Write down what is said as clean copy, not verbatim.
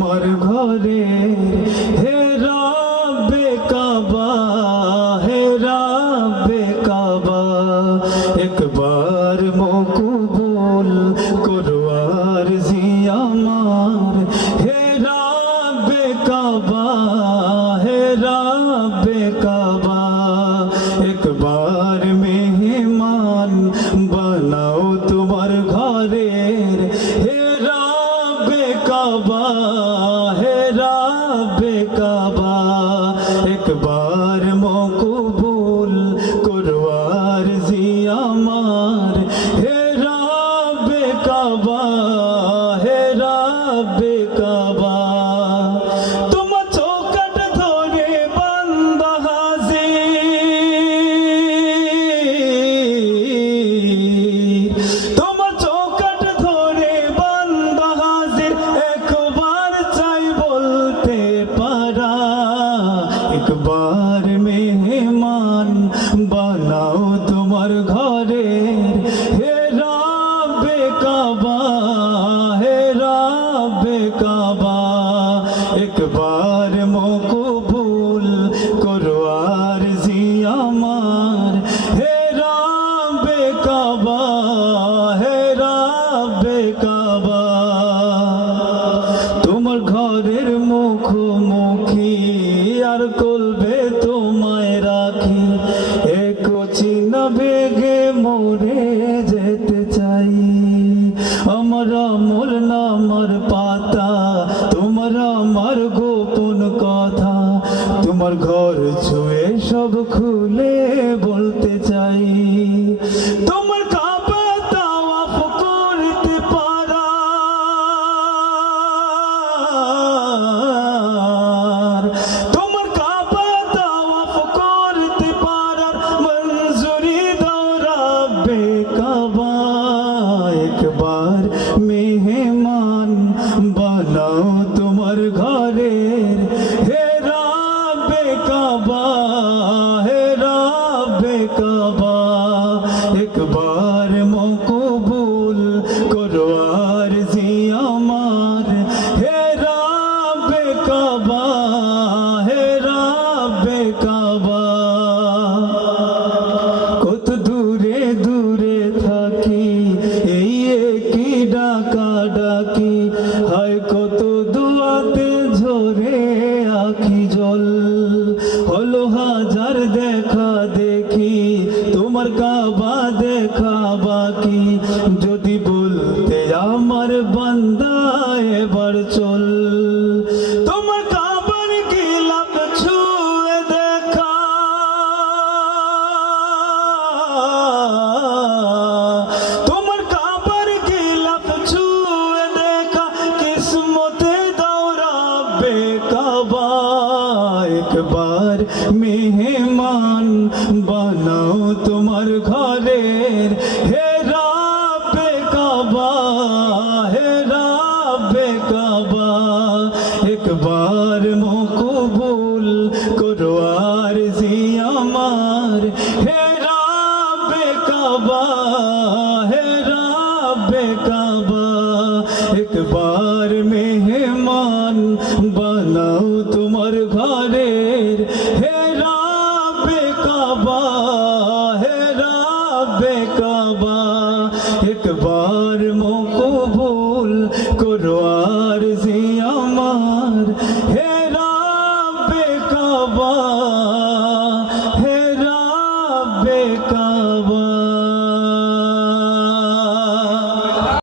আমার ঘরে হে রাব্বে কাবা, হে রাব্বে কাবা, একবার মকবুল করো আরজি আমার। হে রাব্বে কাবা, হে রাব্বে কাবা, একবার মেহমান বানাও তোমার ঘরের। হে রাব্বে কাবা, হে রাব্বে কাবা, একবার মকবুল করো আরজি আমার। হে রাব্বে কাবা, হে রাব্বে কাবা, তোমার চৌকাঠ ধরে বান্দা হাজির, তোমার চৌকাঠ ধরে বান্দা হাজির, একবার চাই বলতে পারা, একবার মেহমান বানাও তোমার ঘরের। হে রাব্বে কাবা, হে রাব্বে কাবা, একবার মকবুল করো আরজি আমার। হে রাব্বে কাবা, হে রাব্বে কাবা, তোমার ঘরের মুখোমুখি আর কলবে তোমায় রাখি, এক চিনা বেগে মরে যেতে চাই। আমার আমল নামার পাতা, তোমার আমার গোপন কথা, তোমার ঘর ছুঁয়ে সব খুলে বলতে চাই। তোমার কাবা তাওয়াফ করতে পারা, তোমার কাবা তাওয়াফ করতে পারার মঞ্জুরি দাও রাব্বে কাবা, একবার মেহমান বানাও তোমার ঘরের। হে রাব্বে কাবা, হে রাব্বে কাবা, একবার মকবুল করো আরজি আমার। হে রাব্বে কাবা, হে রাব্বে কাবা, কত দূরে দূরে থাকি এই একই ডাকা ডাকি, হয় কত দুয়াতে ঝরে আখি জল। হলো হাজার দেখা দেখি, তোমার কাবা দেখা বাকি, যদি বলতে আমার বান্দা এবার চল। তোমার কাবার গিলাফ ছুঁয়ে দেখা, তোমার কাবার গিলাফ ছুঁয়ে দেখা, কিসমতে দাও রাব্বে কাবা, একবার মেহমান বানাও তোমার ঘরের। হে রাব্বে কাবা, হে রাব্বে কাবা, একবার মকবুল করো আরজি আমার। হে রাব্বে কাবা, হে রাব্বে কাবা, একবার মেহমান বানাও